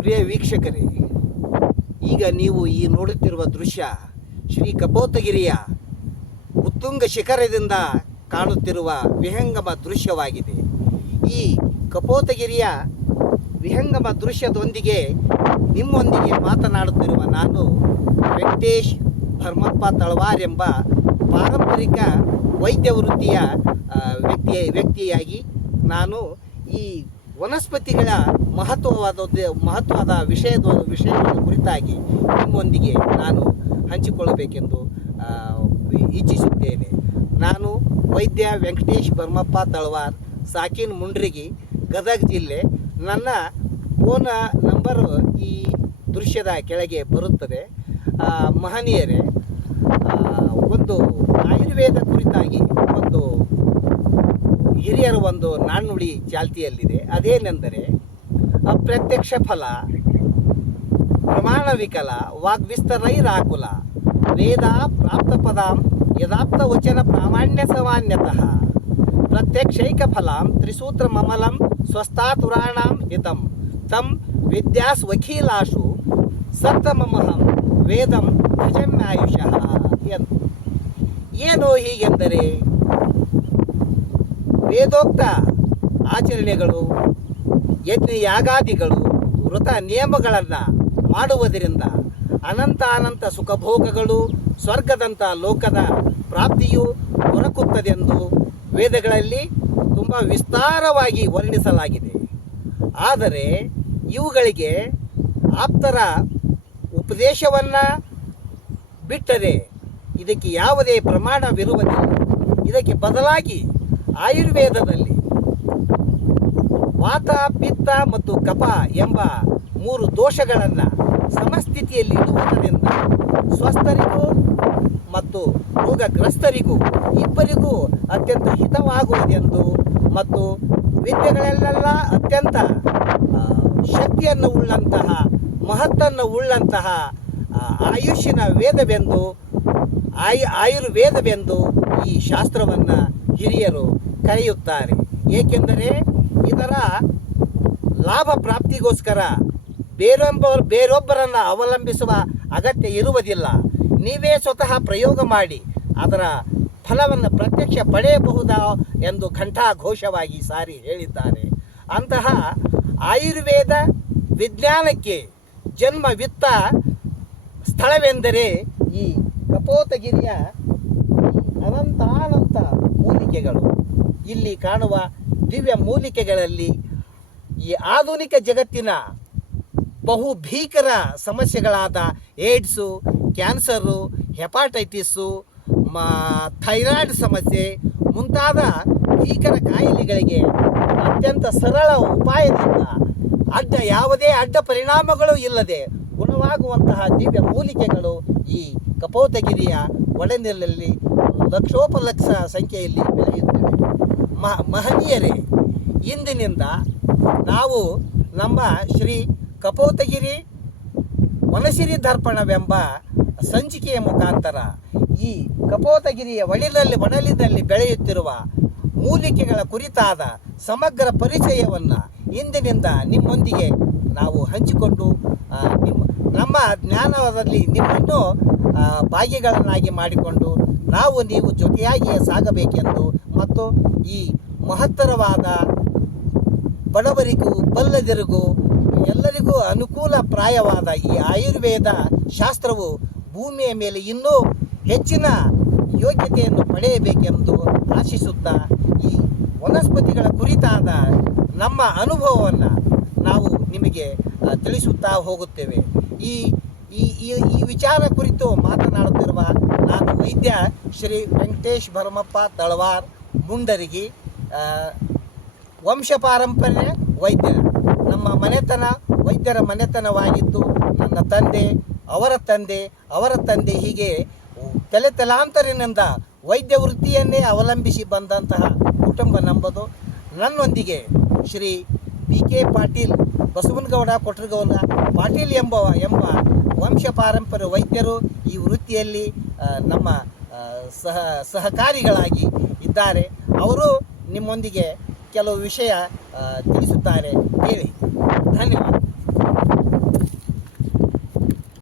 ಪ್ರಿಯ ವೀಕ್ಷಕರೇ, ಈಗ ನೀವು ಈ ನೋಡುತ್ತಿರುವ ದೃಶ್ಯ ಶ್ರೀ ಕಪೋತಗಿರಿಯ ಉತ್ತುಂಗ ಶಿಖರದಿಂದ ಕಾಣುತ್ತಿರುವ ವಿಹಂಗಮ ದೃಶ್ಯವಾಗಿದೆ. ಈ ಕಪೋತಗಿರಿಯ ವಿಹಂಗಮ ದೃಶ್ಯದೊಂದಿಗೆ ನಿಮ್ಮೊಂದಿಗೆ ಮಾತನಾಡುತ್ತಿರುವ ನಾನು ವೆಂಕಟೇಶ್ ಭರ್ಮಪ್ಪ ತಳವಾರ್ ಎಂಬ ಪಾರಂಪರಿಕ ವೈದ್ಯ ವೃತ್ತಿಯ ವ್ಯಕ್ತಿಯಾಗಿ ನಾನು ಈ ವನಸ್ಪತಿಗಳ ಮಹತ್ವದ ವಿಷಯಗಳ ಕುರಿತಾಗಿ ನಿಮ್ಮೊಂದಿಗೆ ನಾನು ಹಂಚಿಕೊಳ್ಳಬೇಕೆಂದು ಇಚ್ಛಿಸುತ್ತೇನೆ. ನಾನು ವೈದ್ಯ ವೆಂಕಟೇಶ್ ಭರ್ಮಪ್ಪ ತಳವಾರ್, ಸಾಕಿನ್ ಮುಂಡ್ರಿಗಿ, ಗದಗ ಜಿಲ್ಲೆ. ನನ್ನ ಫೋನ್ ನಂಬರು ಈ ದೃಶ್ಯದ ಕೆಳಗೆ ಬರುತ್ತದೆ. ಮಹನೀಯರೇ, ಒಂದು ಆಯುರ್ವೇದ ಕುರಿತಾಗಿ ಒಂದು ಹಿರಿಯರ ಒಂದು ನಾಣ್ಣುಡಿ ಚಾಲ್ತಿಯಲ್ಲಿದೆ. ಅದೇನೆಂದರೆ, ಅಪ್ರತ್ಯಕ್ಷ ಫಲ ಪ್ರಮಾಣ ವಿಕಲ ವಾಗ್ವಿಸ್ತರೈರಾಕುಲ ವೇದ ಪ್ರಾಪ್ತ ಪದಾಂ ಯದಾಪ್ತ ವಚನ ಪ್ರಾಮಾಣ್ಯ ಸಮಾನ್ಯತಃ ಪ್ರತ್ಯಕ್ಷೈಕ ಫಲಾಂ ತ್ರಿಸೂತ್ರ ಮಮಲಂ ಸ್ವಸ್ಥಾತುರಾಣಾಂ ಹಿತಂ ತಂ ವಿದ್ಯಾಸ್ವಖೀಲಾಶು ಸಪ್ತಮಮಹಂ ವೇದಂ ಭಜಮ್ಯಾಯುಷಃ ಎಂದು. ಏನು ಹೀಗೆಂದರೆ, ವೇದೋಕ್ತ ಆಚರಣೆಗಳು, ಯಜ್ಞ ಯಾಗಾದಿಗಳು, ವೃತ ನಿಯಮಗಳನ್ನು ಮಾಡುವುದರಿಂದ ಅನಂತ ಸುಖಭೋಗಗಳು, ಸ್ವರ್ಗದಂಥ ಲೋಕದ ಪ್ರಾಪ್ತಿಯು ದೊರಕುತ್ತದೆಂದು ವೇದಗಳಲ್ಲಿ ತುಂಬ ವಿಸ್ತಾರವಾಗಿ ವರ್ಣಿಸಲಾಗಿದೆ. ಆದರೆ ಇವುಗಳಿಗೆ ಆಪ್ತರ ಉಪದೇಶವನ್ನು ಬಿಟ್ಟರೆ ಇದಕ್ಕೆ ಯಾವುದೇ ಪ್ರಮಾಣವಿರುವುದಿಲ್ಲ. ಇದಕ್ಕೆ ಬದಲಾಗಿ ಆಯುರ್ವೇದದಲ್ಲಿ ವಾತ, ಪಿತ್ತ ಮತ್ತು ಕಫ ಎಂಬ 3 ದೋಷಗಳನ್ನು ಸಮಸ್ಥಿತಿಯಲ್ಲಿ ಇಡುವುದರಿಂದ ಸ್ವಸ್ಥರಿಗೂ ಮತ್ತು ರೋಗಗ್ರಸ್ತರಿಗೂ ಇಬ್ಬರಿಗೂ ಅತ್ಯಂತ ಹಿತವಾಗುವುದೆಂದು ಮತ್ತು ವಿದ್ಯೆಗಳಲ್ಲೆಲ್ಲ ಅತ್ಯಂತ ಶಕ್ತಿಯನ್ನು ಉಳ್ಳಂತಹ, ಮಹತ್ತನ್ನು ಉಳ್ಳಂತಹ ಆಯುಷ್ಯನ ವೇದವೆಂದು ಆಯುರ್ವೇದವೆಂದು ಈ ಶಾಸ್ತ್ರವನ್ನು ಹಿರಿಯರು ಕರೆಯುತ್ತಾರೆ. ಏಕೆಂದರೆ ಇದರ ಲಾಭ ಪ್ರಾಪ್ತಿಗೋಸ್ಕರ ಬೇರೊಬ್ಬರನ್ನು ಅವಲಂಬಿಸುವ ಅಗತ್ಯ ಇರುವುದಿಲ್ಲ. ನೀವೇ ಸ್ವತಃ ಪ್ರಯೋಗ ಮಾಡಿ ಅದರ ಫಲವನ್ನು ಪ್ರತ್ಯಕ್ಷ ಪಡೆಯಬಹುದಾ ಎಂದು ಘಂಟಾಘೋಷವಾಗಿ ಸಾರಿ ಹೇಳಿದ್ದಾರೆ. ಅಂತಹ ಆಯುರ್ವೇದ ವಿಜ್ಞಾನಕ್ಕೆ ಜನ್ಮವಿತ್ತ ಸ್ಥಳವೆಂದರೆ ಈ ಕಪೋತಗಿರಿಯ ಅನಂತ ಮೂಲಿಕೆಗಳು. ಇಲ್ಲಿ ಕಾಣುವ ದಿವ್ಯ ಮೂಲಿಕೆಗಳಲ್ಲಿ ಈ ಆಧುನಿಕ ಜಗತ್ತಿನ ಬಹು ಭೀಕರ ಸಮಸ್ಯೆಗಳಾದ ಏಡ್ಸು, ಕ್ಯಾನ್ಸರು, ಹೆಪಾಟೈಟಿಸ್ಸು, ಥೈರಾಯ್ಡ್ ಸಮಸ್ಯೆ ಮುಂತಾದ ಭೀಕರ ಕಾಯಿಲೆಗಳಿಗೆ ಅತ್ಯಂತ ಸರಳ ಉಪಾಯದಿಂದ ಯಾವುದೇ ಅಡ್ಡ ಪರಿಣಾಮಗಳು ಇಲ್ಲದೆ ಗುಣವಾಗುವಂತಹ ದಿವ್ಯ ಮೂಲಿಕೆಗಳು ಈ ಕಪೋತಗಿರಿಯ ಒಳನೆಲಲ್ಲಿ ಲಕ್ಷೋಪಲಕ್ಷ ಸಂಖ್ಯೆಯಲ್ಲಿ ಬೆಳೆಯುತ್ತಿವೆ. ಮಹನೀಯರೇ, ಇಂದಿನಿಂದ ನಾವು ನಮ್ಮ ಶ್ರೀ ಕಪೋತಗಿರಿ ವನಸಿರಿ ದರ್ಪಣವೆಂಬ ಸಂಚಿಕೆಯ ಮುಖಾಂತರ ಈ ಕಪೋತಗಿರಿಯ ಒಣಲಿನಲ್ಲಿ ಬೆಳೆಯುತ್ತಿರುವ ಮೂಲಿಕೆಗಳ ಕುರಿತಾದ ಸಮಗ್ರ ಪರಿಚಯವನ್ನು ಇಂದಿನಿಂದ ನಿಮ್ಮೊಂದಿಗೆ ನಾವು ಹಂಚಿಕೊಂಡು ನಮ್ಮ ಜ್ಞಾನದಲ್ಲಿ ನಿಮ್ಮನ್ನು ಭಾಗಿಗಳನ್ನಾಗಿ ಮಾಡಿಕೊಂಡು ನೀವು ಜೊತೆಯಾಗಿಯೇ ಸಾಗಬೇಕೆಂದು ಮತ್ತು ಈ ಮಹತ್ತರವಾದ ಬಡವರಿಗೂ ಬಲ್ಲದರಿಗೂ ಎಲ್ಲರಿಗೂ ಅನುಕೂಲಪ್ರಾಯವಾದ ಈ ಆಯುರ್ವೇದ ಶಾಸ್ತ್ರವು ಭೂಮಿಯ ಮೇಲೆ ಇನ್ನೂ ಹೆಚ್ಚಿನ ಯೋಗ್ಯತೆಯನ್ನು ಪಡೆಯಬೇಕೆಂದು ಆಶಿಸುತ್ತಾ ಈ ವನಸ್ಪತಿಗಳ ಕುರಿತಾದ ನಮ್ಮ ಅನುಭವವನ್ನು ನಾವು ನಿಮಗೆ ತಿಳಿಸುತ್ತಾ ಹೋಗುತ್ತೇವೆ. ಈ ಈ ಈ ವಿಚಾರ ಕುರಿತು ಮಾತನಾಡುತ್ತಿರುವ ನಾನು ವೈದ್ಯ ಶ್ರೀ ವೆಂಕಟೇಶ್ ಭರ್ಮಪ್ಪ ತಳವಾರ್, ಮುಂಡರಗಿ, ವಂಶ ಪಾರಂಪರ್ಯ ವೈದ್ಯ. ನಮ್ಮ ಮನೆತನ ವೈದ್ಯರ ಮನೆತನವಾಗಿದ್ದು ನನ್ನ ತಂದೆ, ಅವರ ತಂದೆ ಹೀಗೆ ತಲೆತಲಾಂತರಿನಿಂದ ವೈದ್ಯ ವೃತ್ತಿಯನ್ನೇ ಅವಲಂಬಿಸಿ ಬಂದಂತಹ ಕುಟುಂಬ ನಂಬದು. ನನ್ನೊಂದಿಗೆ ಶ್ರೀ BK ಪಾಟೀಲ್, ಬಸವನಗೌಡ ಕೊಟ್ರಗೌಡ ಪಾಟೀಲ್ ಎಂಬ ವಂಶ ಪಾರಂಪರ್ಯ ವೈದ್ಯರು ಈ ವೃತ್ತಿಯಲ್ಲಿ ನಮ್ಮ ಸಹಕಾರಿಗಳಾಗಿ ಇದ್ದಾರೆ. ಅವರು ನಿಮ್ಮೊಂದಿಗೆ ಕೆಲವು ವಿಷಯ ತಿಳಿಸುತ್ತಾರೆ. ಕೇಳಿ. ಧನ್ಯವಾದ.